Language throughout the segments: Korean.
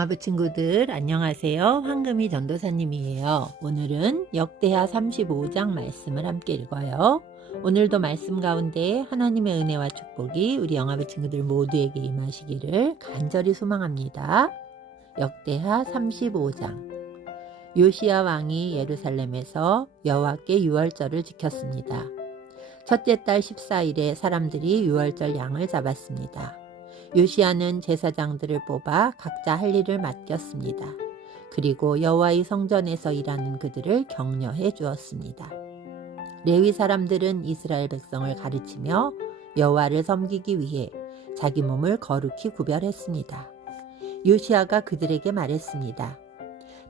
영화부 친구들 안녕하세요. 황금이 전도사님이에요. 오늘은 역대하 35장 말씀을 함께 읽어요. 오늘도 말씀 가운데 하나님의 은혜와 축복이 우리 영화부 친구들 모두에게 임하시기를 간절히 소망합니다. 역대하 35장 요시야 왕이 예루살렘에서 여호와께 유월절을 지켰습니다. 첫째 달 14일에 사람들이 유월절 양을 잡았습니다. 요시아는 제사장들을 뽑아 각자 할 일을 맡겼습니다. 그리고 여호와의 성전에서 일하는 그들을 격려해 주었습니다. 레위 사람들은 이스라엘 백성을 가르치며 여호와를 섬기기 위해 자기 몸을 거룩히 구별했습니다. 요시아가 그들에게 말했습니다.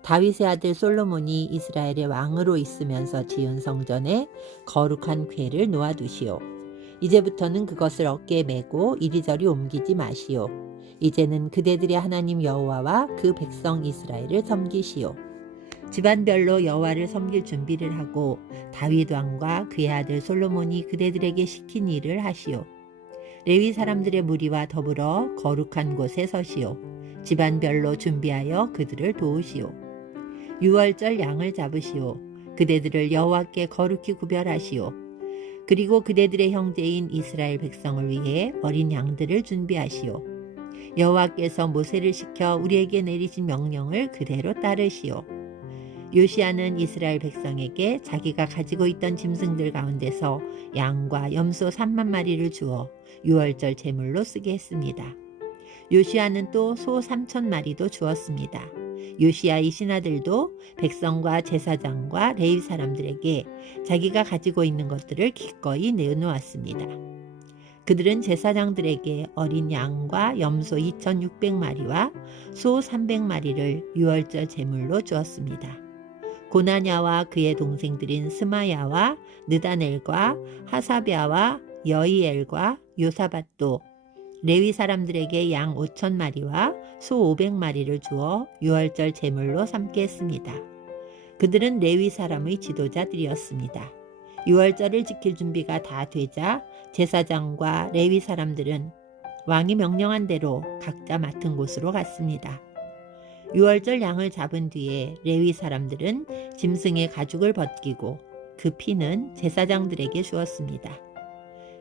다윗의 아들 솔로몬이 이스라엘의 왕으로 있으면서 지은 성전에 거룩한 궤를 놓아두시오. 이제부터는 그것을 어깨에 메고 이리저리 옮기지 마시오. 이제는 그대들의 하나님 여호와와 그 백성 이스라엘을 섬기시오. 집안별로 여호와를 섬길 준비를 하고 다윗 왕과 그의 아들 솔로몬이 그대들에게 시킨 일을 하시오. 레위 사람들의 무리와 더불어 거룩한 곳에 서시오. 집안별로 준비하여 그들을 도우시오. 유월절 양을 잡으시오. 그대들을 여호와께 거룩히 구별하시오. 그리고 그대들의 형제인 이스라엘 백성을 위해 어린 양들을 준비하시오. 여호와께서 모세를 시켜 우리에게 내리신 명령을 그대로 따르시오. 요시아는 이스라엘 백성에게 자기가 가지고 있던 짐승들 가운데서 양과 염소 3만 마리를 주어 유월절 제물로 쓰게 했습니다. 요시아는 또 소 3천 마리도 주었습니다. 요시아의 신하들도 백성과 제사장과 레위 사람들에게 자기가 가지고 있는 것들을 기꺼이 내놓았습니다. 그들은 제사장들에게 어린 양과 염소 2,600마리와 소 300마리를 유월절 제물로 주었습니다. 고나냐와 그의 동생들인 스마야와 느다넬과 하사비아와 여이엘과 요사밭도 레위 사람들에게 양 5천 마리와 소 500마리를 주어 유월절 제물로 삼게 했습니다. 그들은 레위 사람의 지도자들이었습니다. 유월절을 지킬 준비가 다 되자 제사장과 레위 사람들은 왕이 명령한 대로 각자 맡은 곳으로 갔습니다. 유월절 양을 잡은 뒤에 레위 사람들은 짐승의 가죽을 벗기고 그 피는 제사장들에게 주었습니다.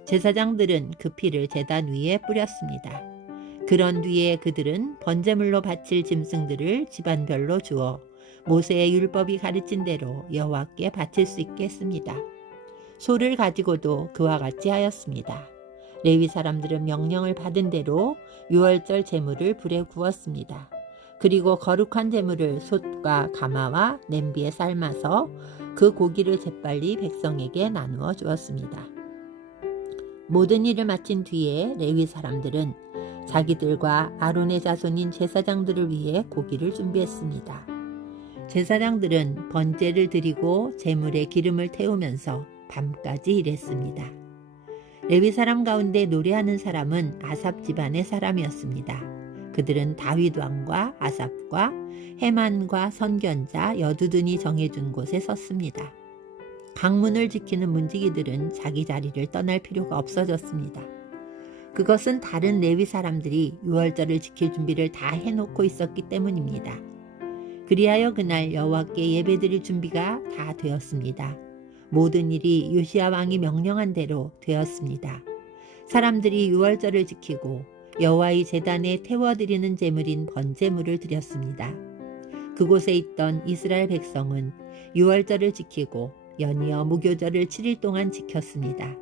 제사장들은 그 피를 제단 위에 뿌렸습니다. 그런 뒤에 그들은 번제물로 바칠 짐승들을 집안별로 주어 모세의 율법이 가르친 대로 여호와께 바칠 수 있게 했습니다. 소를 가지고도 그와 같이 하였습니다. 레위 사람들은 명령을 받은 대로 유월절 제물을 불에 구웠습니다. 그리고 거룩한 제물을 솥과 가마와 냄비에 삶아서 그 고기를 재빨리 백성에게 나누어 주었습니다. 모든 일을 마친 뒤에 레위 사람들은 자기들과 아론의 자손인 제사장들을 위해 고기를 준비했습니다. 제사장들은 번제를 드리고 제물에 기름을 태우면서 밤까지 일했습니다. 레위 사람 가운데 노래하는 사람은 아삽 집안의 사람이었습니다. 그들은 다윗 왕과 아삽과 해만과 선견자 여두둔이 정해준 곳에 섰습니다. 강문을 지키는 문지기들은 자기 자리를 떠날 필요가 없어졌습니다. 그것은 다른 레위 사람들이 유월절을 지킬 준비를 다 해놓고 있었기 때문입니다. 그리하여 그날 여호와께 예배드릴 준비가 다 되었습니다. 모든 일이 요시아 왕이 명령한 대로 되었습니다. 사람들이 유월절을 지키고 여호와의 제단에 태워드리는 제물인 번제물을 드렸습니다. 그곳에 있던 이스라엘 백성은 유월절을 지키고 연이어 무교절을 7일 동안 지켰습니다.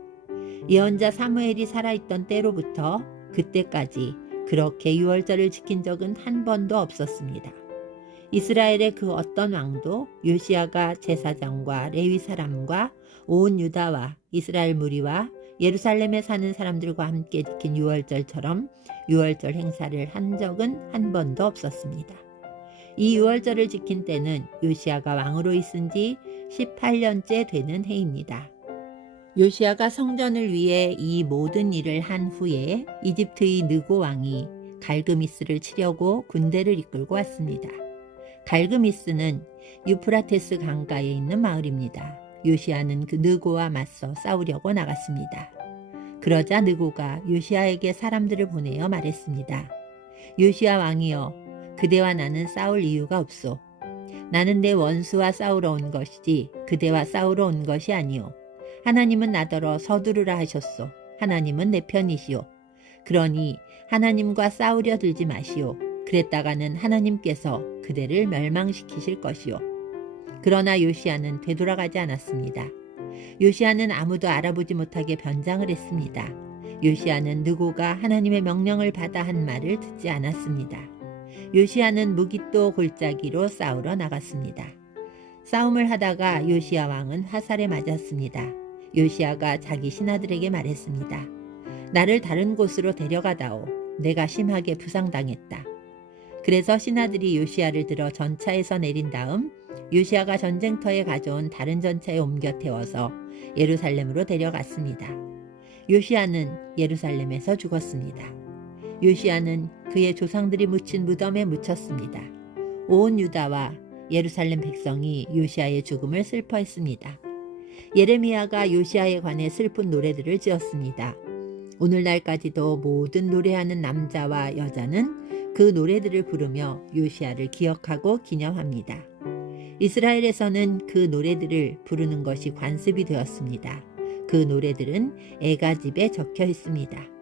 예언자 사무엘이 살아있던 때로부터 그때까지 그렇게 유월절을 지킨 적은 한 번도 없었습니다. 이스라엘의 그 어떤 왕도 요시아가 제사장과 레위 사람과 온 유다와 이스라엘 무리와 예루살렘에 사는 사람들과 함께 지킨 유월절처럼 유월절 행사를 한 적은 한 번도 없었습니다. 이 유월절을 지킨 때는 요시아가 왕으로 있은 지 18년째 되는 해입니다. 요시아가 성전을 위해 이 모든 일을 한 후에 이집트의 느고 왕이 갈그미스를 치려고 군대를 이끌고 왔습니다. 갈그미스는 유프라테스 강가에 있는 마을입니다. 요시아는 그 느고와 맞서 싸우려고 나갔습니다. 그러자 느고가 요시아에게 사람들을 보내어 말했습니다. 요시아 왕이여 그대와 나는 싸울 이유가 없소. 나는 내 원수와 싸우러 온 것이지 그대와 싸우러 온 것이 아니오. 하나님은 나더러 서두르라 하셨소. 하나님은 내 편이시오. 그러니 하나님과 싸우려 들지 마시오. 그랬다가는 하나님께서 그대를 멸망시키실 것이오. 그러나 요시아는 되돌아가지 않았습니다. 요시아는 아무도 알아보지 못하게 변장을 했습니다. 요시아는 느고가 하나님의 명령을 받아 한 말을 듣지 않았습니다. 요시아는 무기또 골짜기로 싸우러 나갔습니다. 싸움을 하다가 요시아 왕은 화살에 맞았습니다. 요시아가 자기 신하들에게 말했습니다. 나를 다른 곳으로 데려가다오. 내가 심하게 부상당했다. 그래서 신하들이 요시아를 들어 전차에서 내린 다음 요시아가 전쟁터에 가져온 다른 전차에 옮겨 태워서 예루살렘으로 데려갔습니다. 요시아는 예루살렘에서 죽었습니다. 요시아는 그의 조상들이 묻힌 무덤에 묻혔습니다. 온 유다와 예루살렘 백성이 요시아의 죽음을 슬퍼했습니다. 예레미야가 요시아에 관해 슬픈 노래들을 지었습니다. 오늘날까지도 모든 노래하는 남자와 여자는 그 노래들을 부르며 요시아를 기억하고 기념합니다. 이스라엘에서는 그 노래들을 부르는 것이 관습이 되었습니다. 그 노래들은 애가집에 적혀 있습니다.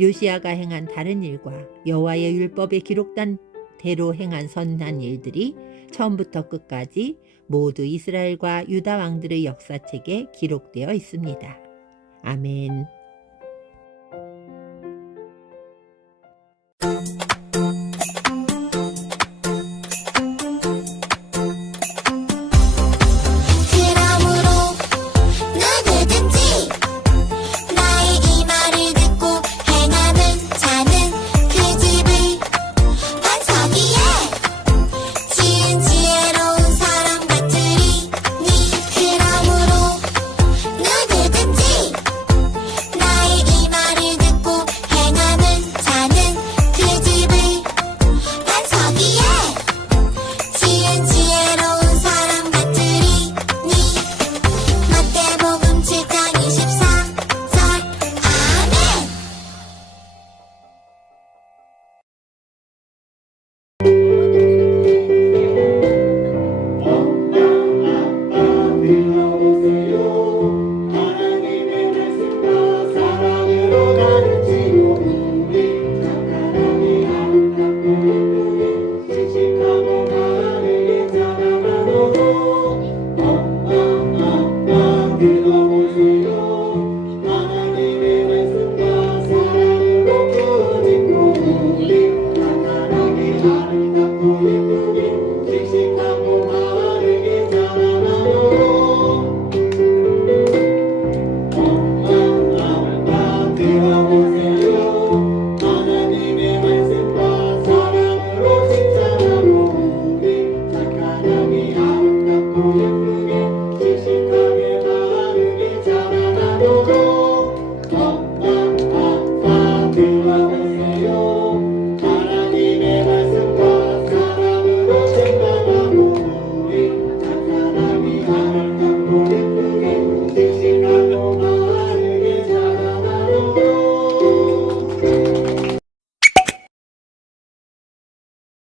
요시아가 행한 다른 일과 여호와의 율법에 기록된 대로 행한 선한 일들이 처음부터 끝까지 모두 이스라엘과 유다 왕들의 역사책에 기록되어 있습니다. 아멘.